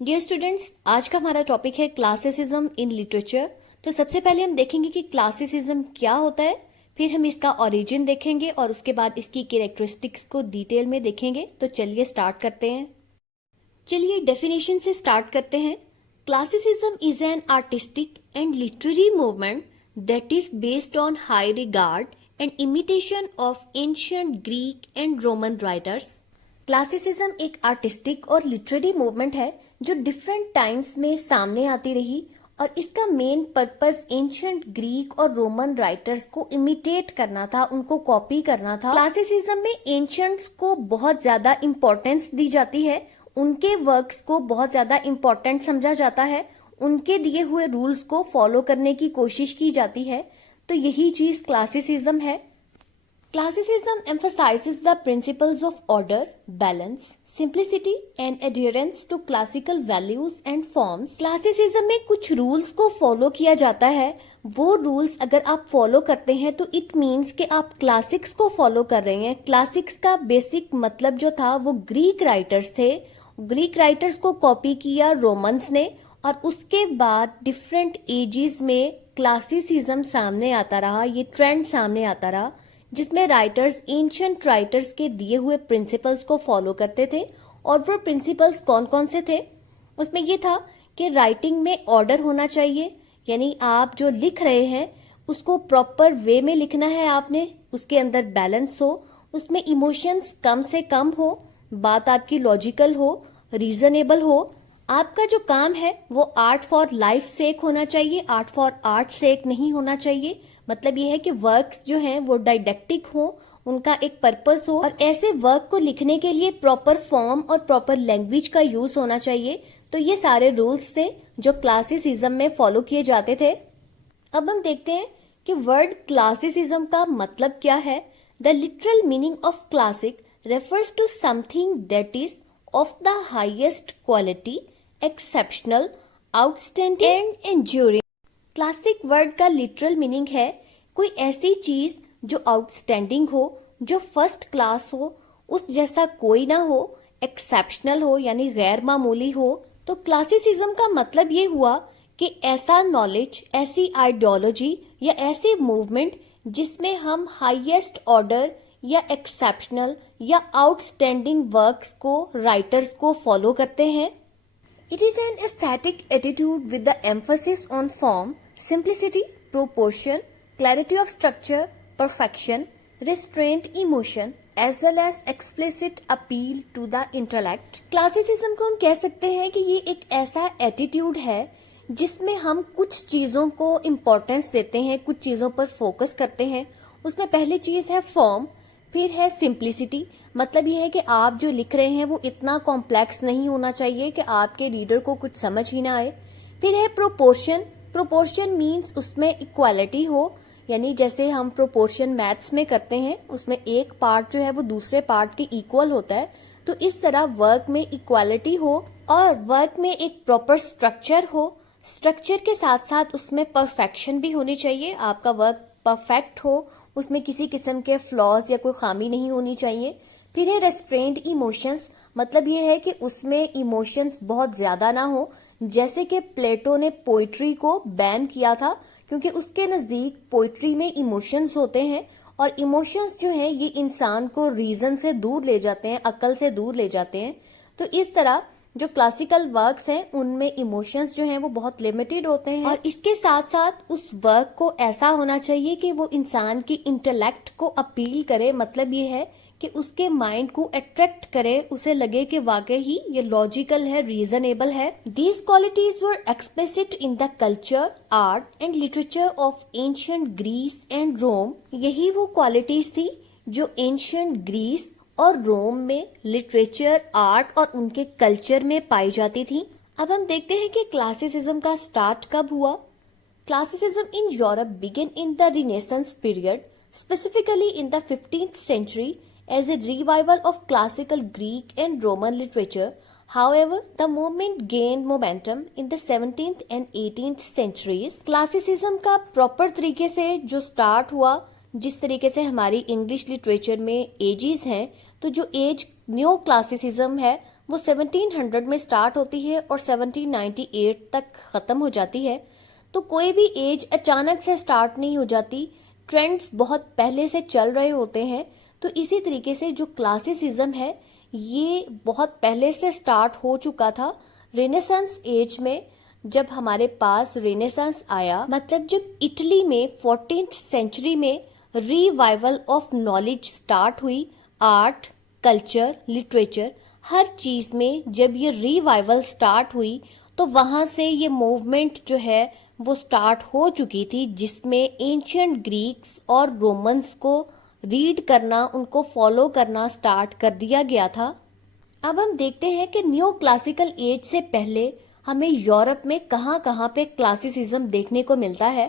Dear students, आज का हमारा टॉपिक है क्लासिसिज्म इन लिटरेचर। तो सबसे पहले हम देखेंगे कि क्लासिसिज्म क्या होता है, फिर हम इसका ओरिजिन देखेंगे और उसके बाद इसकी कैरेक्टरिस्टिक्स को डिटेल में देखेंगे। तो चलिए स्टार्ट करते हैं। चलिए डेफिनेशन से स्टार्ट करते हैं। Classicism is an artistic and literary movement that is based on high regard and imitation of ancient Greek and Roman writers. Classicism एक आर्टिस्टिक और लिटरेरी मूवमेंट है जो डिफरेंट टाइम्स में सामने आती रही और इसका मेन पर्पस एंशिएंट ग्रीक और रोमन राइटर्स को इमिटेट करना था, उनको कॉपी करना था। क्लासिसिज्म में एंशिएंट्स को बहुत ज्यादा इम्पोर्टेंस दी जाती है, उनके वर्क्स को बहुत ज्यादा इम्पोर्टेंट समझा जाता है, उनके दिए हुए रूल्स को फॉलो करने की कोशिश की जाती है। तो यही चीज क्लासिसिज्म है। Classicism emphasizes the principles of order, balance, simplicity and adherence to classical values and forms. Classicism में कुछ रूल्स को फॉलो किया जाता है। वो रूल्स अगर आप फॉलो करते हैं तो इट मीन्स कि आप क्लासिक्स को फॉलो कर रहे हैं। क्लासिक्स का बेसिक मतलब जो था वो ग्रीक राइटर्स थे। ग्रीक राइटर्स को कॉपी किया रोमन्स ने और उसके बाद डिफरेंट एजेस में क्लासिसिज्म सामने आता रहा, ये ट्रेंड सामने आता रहा जिसमें राइटर्स एंशिएंट राइटर्स के दिए हुए प्रिंसिपल्स को फॉलो करते थे। और वो प्रिंसिपल्स कौन कौन से थे? उसमें ये था कि राइटिंग में ऑर्डर होना चाहिए, यानी आप जो लिख रहे हैं उसको प्रॉपर वे में लिखना है आपने, उसके अंदर बैलेंस हो, उसमें इमोशंस कम से कम हो, बात आपकी लॉजिकल हो, रीजनेबल हो। आपका जो काम है वो आर्ट फॉर लाइफ सेक होना चाहिए, आर्ट फॉर आर्ट सेक नहीं होना चाहिए। मतलब ये है कि वर्क्स जो हैं वो डाइडेक्टिक हो, उनका एक पर्पस हो और ऐसे वर्क को लिखने के लिए प्रॉपर फॉर्म और प्रॉपर लैंग्वेज का यूज होना चाहिए। तो ये सारे रूल्स थे जो क्लासिसिज्म में फॉलो किए जाते थे। अब हम देखते हैं कि वर्ड क्लासिसिज्म का मतलब क्या है। The literal meaning of classic refers to something that is of the highest quality, exceptional, outstanding and enduring. Classic word का लिटरल मीनिंग है कोई ऐसी चीज जो आउटस्टैंडिंग हो, जो फर्स्ट क्लास हो, उस जैसा कोई ना हो, एक्सेप्शनल हो यानी गैर मामूली हो। तो क्लासिसिज्म का मतलब ये हुआ कि ऐसा नॉलेज, ऐसी आइडियोलॉजी या ऐसी मूवमेंट जिसमें हम हाईएस्ट ऑर्डर या एक्सेप्शनल या आउटस्टैंडिंग वर्क्स को, राइटर्स को फॉलो करते हैं। It is an aesthetic attitude with the emphasis on form, simplicity, proportion, clarity of structure, perfection, restraint, emotion, as well as explicit appeal to the intellect. Classicism को हम कह सकते हैं कि ये एक ऐसा एटीट्यूड है जिसमें हम कुछ चीज़ों को इम्पोर्टेंस देते हैं, कुछ चीज़ों पर फोकस करते हैं। उसमें पहली चीज़ है फॉर्म, फिर है सिंप्लिसिटी, मतलब ये है कि आप जो लिख रहे हैं वो इतना कॉम्प्लेक्स नहीं होना चाहिए कि आपके रीडर को कुछ समझ ही ना आए। फिर है प्रोपोर्शन, प्रोपोर्शन मीन्स उसमें इक्वालिटी हो, यानी जैसे हम प्रोपोर्शन मैथ्स में करते हैं, उसमें एक पार्ट जो है वो दूसरे पार्ट के इक्वल होता है। तो इस तरह वर्क में इक्वालिटी हो और वर्क में एक प्रॉपर स्ट्रक्चर हो। स्ट्रक्चर के साथ साथ उसमें परफेक्शन भी होनी चाहिए, आपका वर्क परफेक्ट हो, उसमें किसी किस्म के फ्लॉज या कोई खामी नहीं होनी चाहिए। फिर है रेस्ट्रेंट इमोशंस, मतलब ये है कि उसमें इमोशंस बहुत ज्यादा ना हो। जैसे कि प्लेटो ने पोइट्री को बैन किया था क्योंकि उसके नजदीक पोइट्री में इमोशंस होते हैं और इमोशंस जो हैं ये इंसान को रीजन से दूर ले जाते हैं, अक्ल से दूर ले जाते हैं। तो इस तरह जो क्लासिकल वर्क्स हैं उनमें इमोशंस जो हैं वो बहुत लिमिटेड होते हैं और इसके साथ साथ उस वर्क को ऐसा होना चाहिए कि वो इंसान की इंटेलेक्ट को अपील करे। मतलब ये है कि उसके माइंड को अट्रैक्ट करे, उसे लगे कि वाकई ही ये लॉजिकल है, रीजनेबल है। These qualities were explicit in the culture, art and literature of ancient Greece and Rome. यही वो क्वालिटीज थी जो एंशिएंट ग्रीस और रोम में लिटरेचर, आर्ट और उनके कल्चर में पाई जाती थी। अब हम देखते हैं कि क्लासिसिज्म का स्टार्ट कब हुआ। Classicism in Europe begin in the renaissance period, specifically in the 15th century as a revival of classical Greek and Roman literature. However, the movement gained momentum in the 17th and 18th centuries. Classicism का proper तरीके से जो start हुआ, जिस तरीके से हमारी English literature में एजेस हैं, तो जो एज न्यू क्लासिसिज्म है वो 1700 में स्टार्ट होती है और 1798 तक ख़त्म हो जाती है। तो कोई भी एज अचानक से स्टार्ट नहीं हो जाती, ट्रेंड्स बहुत पहले से चल रहे होते हैं। तो इसी तरीके से जो क्लासिसिज्म है ये बहुत पहले से स्टार्ट हो चुका था। रेनेसांस एज में जब हमारे पास रेनेसांस आया, मतलब जब इटली में 14th सेंचुरी में रिवाइवल ऑफ नॉलेज स्टार्ट हुई, आर्ट, कल्चर, लिटरेचर, हर चीज में जब ये रिवाइवल स्टार्ट हुई तो वहां से ये मूवमेंट जो है वो स्टार्ट हो चुकी थी, जिसमें एंशियंट ग्रीक्स और रोमन्स को रीड करना, उनको फॉलो करना स्टार्ट कर दिया गया था। अब हम देखते हैं कि न्यू क्लासिकल एज से पहले हमें यूरोप में कहाँ कहाँ पे क्लासिसिज्म देखने को मिलता है।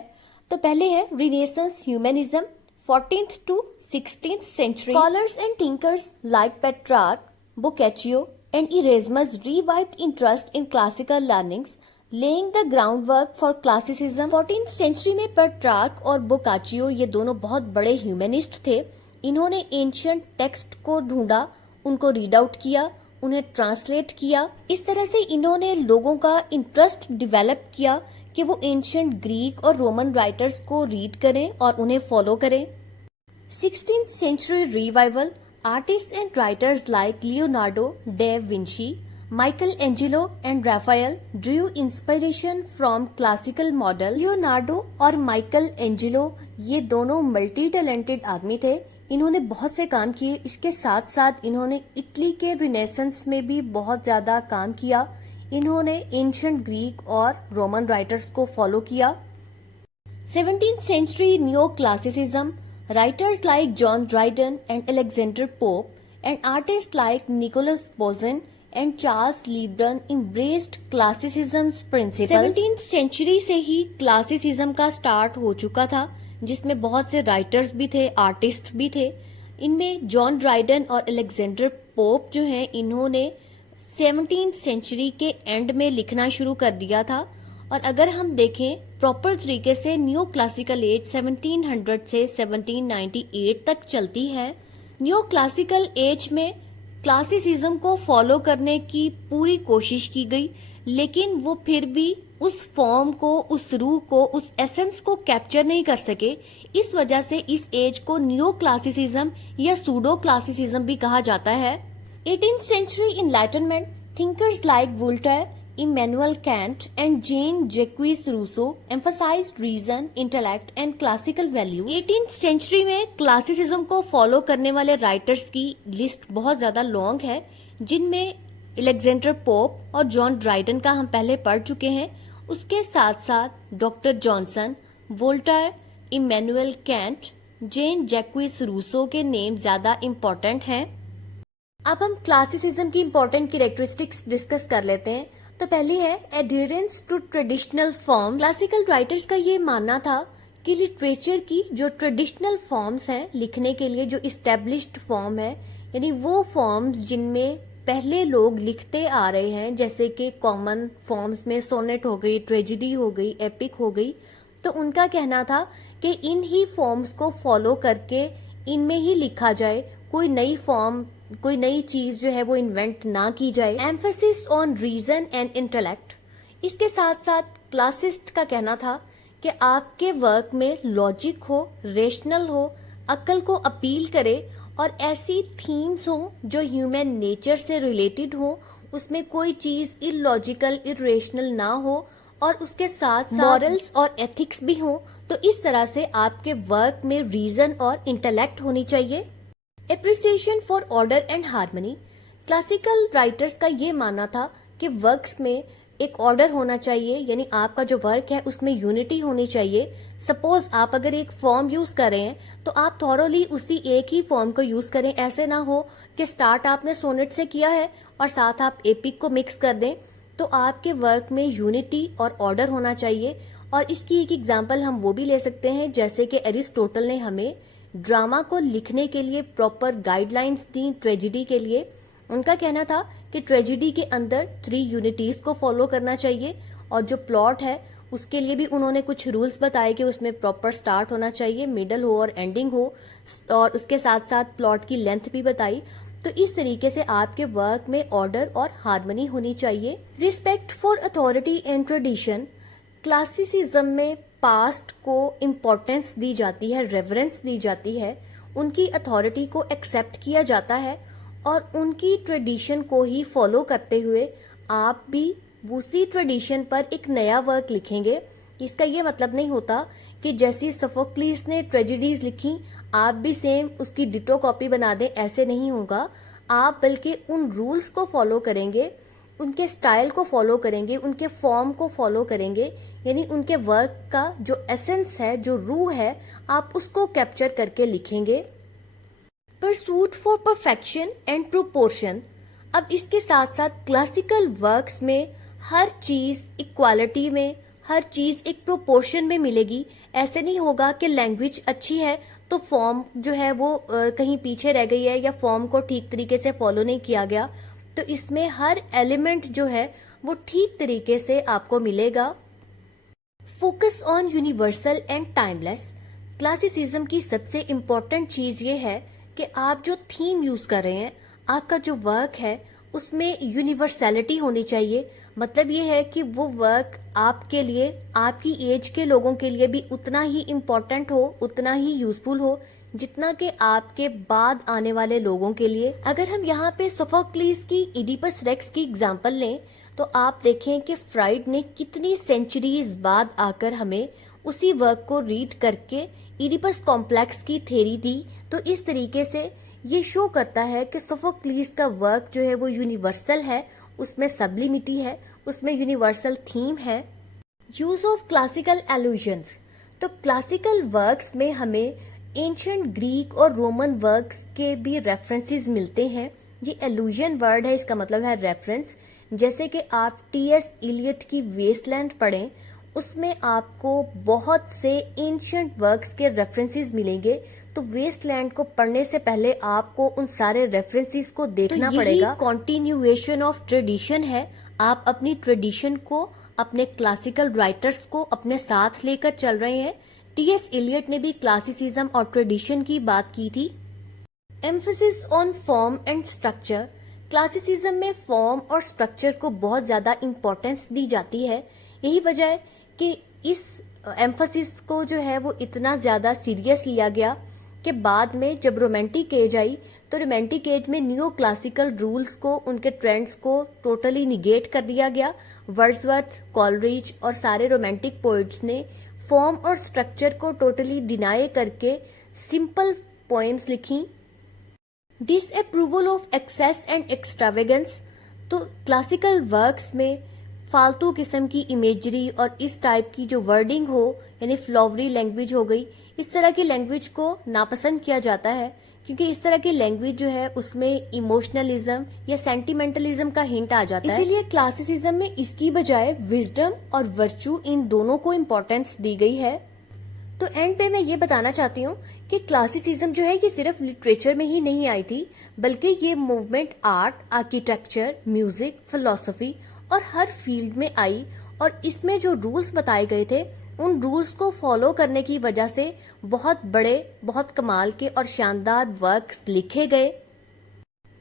तो पहले है Renaissance humanism, 14th to 16th century. Scholars and thinkers like Petrarch, Boccaccio, and Erasmus revived interest in classical learnings, laying the groundwork for classicism. 14th century में पेट्रार्क और बोकाचियो ये दोनों बहुत बड़े ह्यूमनिस्ट थे। इन्होंने एंशियंट टेक्स्ट को ढूंढा, उनको रीड आउट किया, उन्हें ट्रांसलेट किया। इस तरह से इन्होंने लोगों का इंटरेस्ट डेवलप किया कि वो एंशियंट ग्रीक और रोमन राइटर्स को रीड करें और उन्हें फॉलो करें। 16th century revival, artists and writers like Leonardo da Vinci, Michelangelo and Raphael drew inspiration from classical models. Leonardo और माइकल एंजेलो ये दोनों मल्टी टैलेंटेड आदमी थे। इन्होंने बहुत से काम किए। इसके साथ साथ इन्होंने इटली के रिनेसेंस में भी बहुत ज़्यादा काम किया। इन्होंने एंशियंट ग्रीक और रोमन राइटर्स को फॉलो किया। 17th century neo-classicism, writers like John Dryden and Alexander Pope and artists like Nicholas Poussin and Charles Lebrun embraced classicism's principles. 17th century से ही क्लासिसिज्म का स्टार्ट हो चुका था, जिसमें बहुत से राइटर्स भी थे, आर्टिस्ट भी थे। इनमें जॉन ड्राइडन और अलेक्जेंडर पोप जो हैं, इन्होंने 17th सेंचुरी के एंड में लिखना शुरू कर दिया था। और अगर हम देखें प्रॉपर तरीके से न्यू क्लासिकल एज 1700 से 1798 तक चलती है। न्यू क्लासिकल एज में क्लासिसिज्म को फॉलो करने की पूरी कोशिश की गई, लेकिन वो फिर भी उस फॉर्म को, उस रूह को, उस एसेंस को कैप्चर नहीं कर सके। इस वजह से इस एज को न्यू क्लासिसिज्म या सूडो क्लासिसिज्म भी कहा जाता है। 18th century enlightenment, thinkers like Voltaire, Immanuel Kant and Jean-Jacques Rousseau emphasized reason, intellect and classical values. 18th century में क्लासिसिज्म को फॉलो करने वाले राइटर्स की लिस्ट बहुत ज्यादा लॉन्ग है, जिनमें अलेक्जेंडर पोप और जॉन ड्राइडन का हम पहले पढ़ चुके हैं। उसके साथ साथ doctor Johnson, Voltaire, Immanuel Kant, Jean Jacques Rousseau के नेम ज्यादा इम्पोर्टेंट हैं। अब हम क्लासिसिज्म की इम्पोर्टेंट कैरेक्टरिस्टिक्स डिस्कस कर लेते हैं। तो पहली है adherence to traditional form. Classical writers का ये मानना था कि लिटरेचर की जो ट्रेडिशनल फॉर्म्स हैं लिखने के लिए, जो इस्टेब्लिश्ड फॉर्म है, यानी वो फॉर्म्स जिनमें पहले लोग लिखते आ रहे हैं, जैसे कि कॉमन फॉर्म्स में सोनेट हो गई, ट्रेजेडी हो गई, एपिक हो गई, तो उनका कहना था कि इन ही फॉर्म्स को फॉलो करके इनमें ही लिखा जाए, कोई नई फॉर्म, कोई नई चीज जो है वो इन्वेंट ना की जाए। Emphasis on reason and intellect. इसके साथ साथ क्लासिस्ट का कहना था कि आपके वर्क में लॉजिक हो, रेशनल हो, अक्ल को अपील करे और ऐसी थीम्स हो जो ह्यूमन नेचर से रिलेटेड हो, उसमें कोई चीज इलॉजिकल, इरेशनल ना हो और उसके साथ मॉरल्स और एथिक्स भी हो। तो इस तरह से आपके वर्क में रीजन और इंटेलेक्ट होनी चाहिए। Appreciation for order and harmony. Classical writers का ये मानना था कि वर्क्स में एक ऑर्डर होना चाहिए, यानी आपका जो वर्क है उसमें यूनिटी होनी चाहिए। सपोज आप अगर एक फॉर्म यूज कर रहे हैं तो आप थॉरोली उसी एक ही फॉर्म को यूज करें। ऐसे ना हो कि स्टार्ट आपने सोनेट से किया है और साथ आप एपिक को मिक्स कर दें। तो आपके वर्क में यूनिटी और ऑर्डर होना चाहिए। और इसकी एक एग्जाम्पल हम वो भी ले सकते हैं, जैसे कि एरिस्टोटल ने हमें ड्रामा को लिखने के लिए प्रॉपर गाइडलाइंस दी ट्रेजेडी के लिए। उनका कहना था कि ट्रेजेडी के अंदर 3 यूनिटीज को फॉलो करना चाहिए और जो प्लॉट है उसके लिए भी उन्होंने कुछ रूल्स बताए कि उसमें प्रॉपर स्टार्ट होना चाहिए, मिडल हो और एंडिंग हो, और उसके साथ साथ प्लॉट की लेंथ भी बताई। तो तो इस तरीके से आपके वर्क में ऑर्डर और हार्मनी होनी चाहिए। Respect for authority and tradition, classicism में पास्ट को इम्पोर्टेंस दी जाती है, रेवरेंस दी जाती है, उनकी अथॉरिटी को एक्सेप्ट किया जाता है और उनकी ट्रेडिशन को ही फॉलो करते हुए आप भी उसी ट्रेडिशन पर एक नया वर्क लिखेंगे। इसका ये मतलब नहीं होता कि जैसी सोफोक्लिस ने ट्रेजेडीज लिखी आप भी सेम उसकी डिटो कॉपी बना दें, ऐसे नहीं होगा। आप बल्कि उन रूल्स को फॉलो करेंगे, उनके स्टाइल को फॉलो करेंगे, उनके फॉर्म को फॉलो करेंगे, यानी उनके वर्क का जो एसेंस है, जो रूह है, आप उसको कैप्चर करके लिखेंगे। Pursuit for perfection and proportion, अब इसके साथ साथ क्लासिकल वर्क्स में हर चीज इक्वालिटी में, हर चीज एक प्रोपोर्शन में मिलेगी। ऐसे नहीं होगा कि लैंग्वेज अच्छी है तो फॉर्म जो है वो कहीं पीछे रह गई है या फॉर्म को ठीक तरीके से फॉलो नहीं किया गया। तो इसमें हर एलिमेंट जो है वो ठीक तरीके से आपको मिलेगा। Focus on universal and timeless, classicism की सबसे इम्पोर्टेंट चीज ये है कि आप जो थीम यूज कर रहे हैं, आपका जो वर्क है उसमें यूनिवर्सैलिटी होनी चाहिए। मतलब ये है कि वो वर्क आपके लिए, आपकी एज के लोगों के लिए भी उतना ही इम्पोर्टेंट हो, उतना ही यूजफुल हो जितना कि आपके बाद आने वाले लोगों के लिए। अगर हम यहाँ पे सोफोक्लिस की इडिपस रेक्स की एग्जांपल लें तो आप देखें कि फ्राइड ने कितनी सेंचुरीज बाद आकर हमें उसी वर्क को रीड करके इडिपस कॉम्प्लेक्स की थ्योरी दी। तो इस तरीके से ये शो करता है कि सोफोक्लिस का वर्क जो है वो यूनिवर्सल है, उसमें सब्लिमिटी है, उसमें यूनिवर्सल थीम है। यूज ऑफ क्लासिकल एल्यूजन्स, तो क्लासिकल वर्क्स में हमें एंशिएंट ग्रीक और रोमन वर्क्स के भी रेफरेंसेस मिलते हैं। ये एल्यूजन वर्ड है, इसका मतलब है रेफरेंस। जैसे कि आप टी.एस. इलियट की वेस्टलैंड पढ़ें, उसमें आपको बहुत से एंशिएंट वर्क्स के रेफरेंसेस मिलेंगे। तो वेस्टलैंड को पढ़ने से पहले आपको उन सारे रेफरेंसेस को देखना पड़ेगा। कॉन्टिन्यूएशन ऑफ ट्रेडिशन है, आप अपनी ट्रेडिशन को, अपने क्लासिकल राइटर्स को अपने साथ लेकर चल रहे हैं। टी.एस. इलियट ने भी क्लासिसिज्म और ट्रेडिशन की बात की थी। Emphasis on form and structure, classicism में फॉर्म और स्ट्रक्चर को बहुत ज्यादा इंपॉर्टेंस दी जाती है। यही वजह है कि इस एम्फेसिस को जो है वो इतना ज्यादा सीरियस लिया गया कि बाद में जब रोमांटिक एज आई तो रोमांटिक एज में न्यू क्लासिकल रूल्स को, उनके ट्रेंड्स को टोटली निगेट कर दिया गया। वर्ड्सवर्थ, कॉलरिज और सारे रोमांटिक पोइट्स ने फॉर्म और स्ट्रक्चर को टोटली डिनाई करके सिंपल पोएम्स लिखी। डिसअप्रूवल ऑफ एक्सेस एंड एक्सट्रावेगेंस, तो क्लासिकल वर्क्स में फालतू किस्म की इमेजरी और इस टाइप की जो वर्डिंग हो, यानी फ्लॉवरी लैंग्वेज हो गई, इस तरह की लैंग्वेज को नापसंद किया जाता है क्योंकि इस तरह की लैंग्वेज जो है उसमें इमोशनलिज्म या सेंटिमेंटलिज्म का हिंट आ जाता है। इसीलिए क्लासिसिज्म में इसकी बजाय विजडम और वर्चू, इन दोनों को इम्पोर्टेंस दी गई है। तो एंड पे मैं ये बताना चाहती हूँ कि क्लासिसिज्म जो है ये सिर्फ लिटरेचर में ही नहीं आई थी, बल्कि ये movement art, architecture, music, philosophy और हर फील्ड में आई। और इसमें जो रूल्स बताए गए थे उन रूल्स को फॉलो करने की वजह से बहुत बड़े, बहुत कमाल के और शानदार वर्क्स लिखे गए।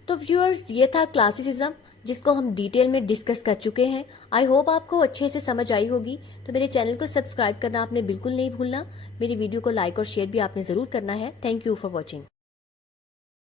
तो व्यूअर्स, ये था क्लासिसिज्म जिसको हम डिटेल में डिस्कस कर चुके हैं। आई होप आपको अच्छे से समझ आई होगी। तो मेरे चैनल को सब्सक्राइब करना आपने बिल्कुल नहीं भूलना। मेरी वीडियो को लाइक और शेयर भी आपने जरूर करना है। Thank you for watching.